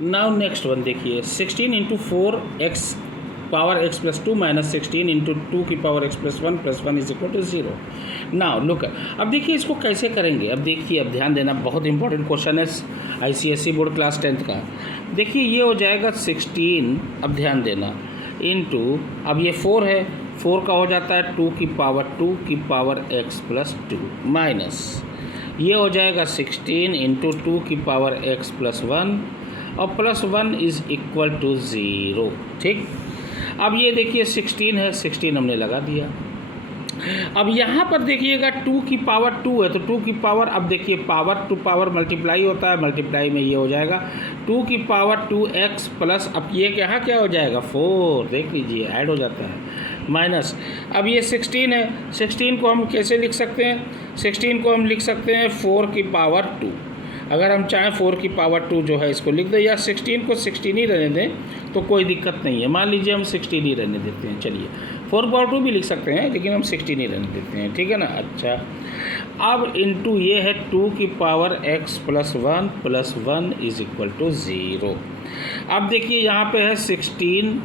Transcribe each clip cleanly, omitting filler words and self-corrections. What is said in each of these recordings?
Now next one देखिए, 16 into 4x power x plus 2 minus 16 into 2 की power x plus 1 plus 1 is equal to 0। Now look, अब देखिए इसको कैसे करेंगे। अब देखिए, अब ध्यान देना, बहुत इंपॉर्टेंट क्वेश्चन है ICSE बोर्ड क्लास 10th का। देखिए ये हो जाएगा 16, अब ध्यान देना, इंटू, अब ये 4 है, 4 का हो जाता है 2 की पावर x प्लस 2 माइनस, ये हो जाएगा 16 इंटू 2 की पावर x प्लस 1 और प्लस 1 इज़ इक्वल टू 0। ठीक, अब ये देखिए 16 है, 16 हमने लगा दिया। अब यहाँ पर देखिएगा 2 की पावर 2 है, तो 2 की पावर, अब देखिए पावर टू पावर मल्टीप्लाई होता है, मल्टीप्लाई में ये हो जाएगा 2 की पावर 2x प्लस, अब ये यहाँ क्या हो जाएगा 4, देख लीजिए ऐड हो जाता है, माइनस, अब ये 16 है, 16 को हम कैसे लिख सकते हैं, 16 को हम लिख सकते हैं 4 की पावर 2। अगर हम चाहें 4 की पावर 2 जो है इसको लिख दें, या 16 को 16 ही रहने दें तो कोई दिक्कत नहीं है। मान लीजिए हम 16 ही रहने देते हैं, चलिए 4 पावर 2 भी लिख सकते हैं, लेकिन हम 16 ही रहने देते हैं, ठीक है ना। अच्छा, अब इंटू ये है 2 की power x plus 1 is equal to 0। अब देखिए यहाँ पे है 16,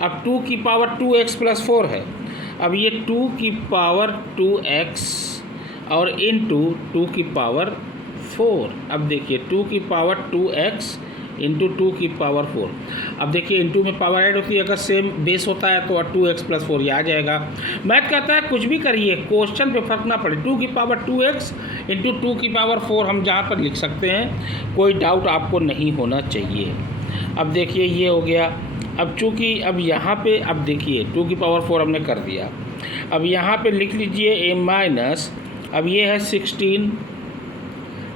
अब 2 की पावर 2x प्लस 4 है, अब ये 2 की पावर 2x और इंटू 2 की पावर 4, अब देखिए 2 की पावर 2x इंटू 2 की पावर 4, अब देखिए इंटू में पावर ऐड होती है, अगर सेम बेस होता है तो 2x प्लस 4 ये आ जाएगा। मैथ कहता है कुछ भी करिए, क्वेश्चन पे फर्क ना पड़े, 2 की पावर 2x इंटू 2 की पावर 4 हम जहाँ पर लिख सकते हैं, कोई डाउट आपको नहीं होना चाहिए। अब देखिए ये हो गया, अब चूँकि अब यहाँ पे, अब देखिए 2 की पावर 4 हमने कर दिया, अब यहाँ पे लिख लीजिए a माइनस, अब ये है 16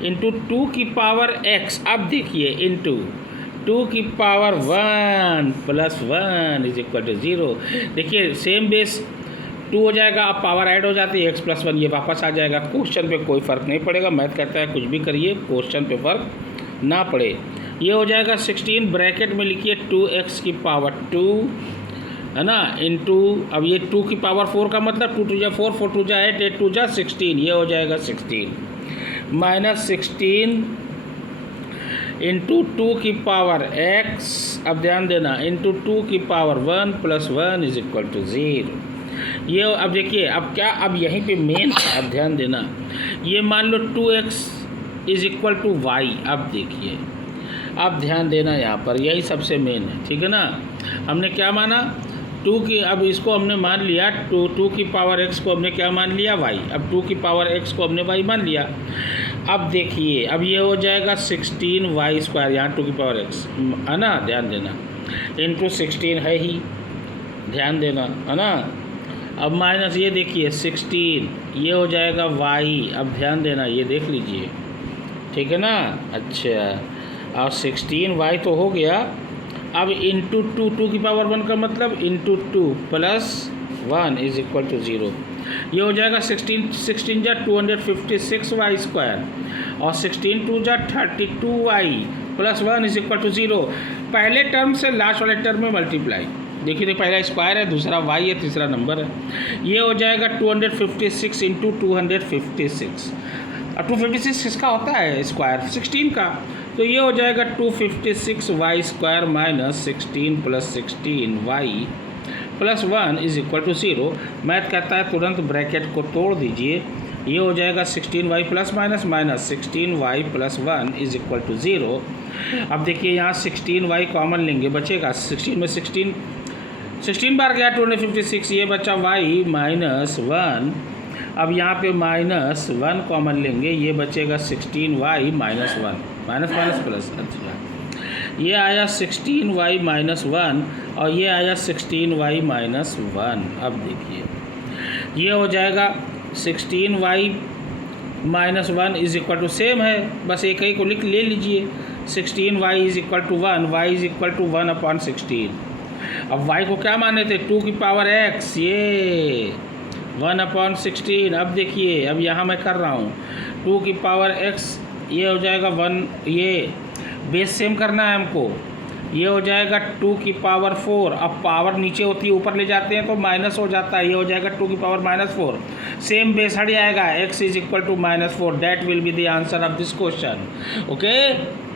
इंटू 2 की पावर x, अब देखिए इंटू 2 की power 1 plus 1 is equal to 0। देखिए सेम बेस 2 हो जाएगा, अब पावर ऐड हो जाती है x प्लस 1, ये वापस आ जाएगा। क्वेश्चन पे कोई फ़र्क नहीं पड़ेगा, मैथ कहता है कुछ भी करिए, क्वेश्चन पे फ़र्क ना पड़े। ये हो जाएगा 16, ब्रैकेट में लिखिए 2x की पावर 2, है ना, इंटू, अब ये 2 की पावर 4 का मतलब 2 2 जा 4, 4 2 जा 8, 8 2 जा 16, ये हो जाएगा 16 माइनस 16 इंटू 2 की पावर x, अब ध्यान देना, इंटू 2 की power 1 plus 1 is equal to 0। ये अब देखिए, अब क्या, अब यहीं पे मेन, अब ध्यान देना, ये मान लो 2x is equal to y, अब देखिए, अब ध्यान देना यहाँ पर, यही सबसे मेन है, ठीक है ना। हमने क्या माना 2 की, अब इसको हमने मान लिया 2 की पावर x को हमने क्या मान लिया y, अब 2 की पावर x को हमने y मान लिया। अब देखिए, अब ये हो जाएगा 16y², यहाँ 2 की पावर x, है ना, ध्यान देना, इंटू 16 है ही, ध्यान देना, है ना। अब माइनस ये देखिए 16, ये हो जाएगा y, अब ध्यान देना, ये देख लीजिए, ठीक है ना। अच्छा, और 16y तो हो गया, अब इंटू 2 की पावर 1 का मतलब into 2 plus 1 is equal to 0। ये हो जाएगा 16 जा 256y² और 16 2 जा 32y plus 1 is equal to 0। पहले टर्म से लास्ट वाले टर्म में मल्टीप्लाई, देखिए तो पहला स्क्वायर है, दूसरा y है, तीसरा नंबर है। ये हो जाएगा 256 इंटू 256, और 256 किसका होता है स्क्वायर, 16 का, तो ये हो जाएगा 256y² minus 16 plus 16y plus 1 is equal to 0। Math कहता है तुरंत ब्रैकेट को तोड़ दीजिए, ये हो जाएगा 16y plus minus minus 16y plus 1 is equal to 0। अब देखिए यहाँ 16y कॉमन लेंगे, बचेगा 16 में 16 बार गया 256, ये बचा y माइनस 1, अब यहाँ पे माइनस 1 कॉमन लेंगे, ये बचेगा 16y minus 1, minus minus plus, अच्छा ये आया 16y माइनस 1 और ये आया 16y माइनस 1। अब देखिए ये हो जाएगा 16y minus 1 is equal to, same है, बस एक ही को लिख ले लीजिए, 16y is equal to 1, y is equal to 1/16। अब y को क्या माने थे 2 की पावर x, ये 1/16। अब देखिए, अब यहाँ मैं कर रहा हूँ 2 की पावर x, ये हो जाएगा 1, ये बेस सेम करना है हमको, ये हो जाएगा 2 की पावर 4, अब पावर नीचे होती है ऊपर ले जाते हैं तो माइनस हो जाता है, ये हो जाएगा 2 की पावर -4, सेम बेस हट जाएगा, x is equal to -4, that will be the answer of this question. Okay.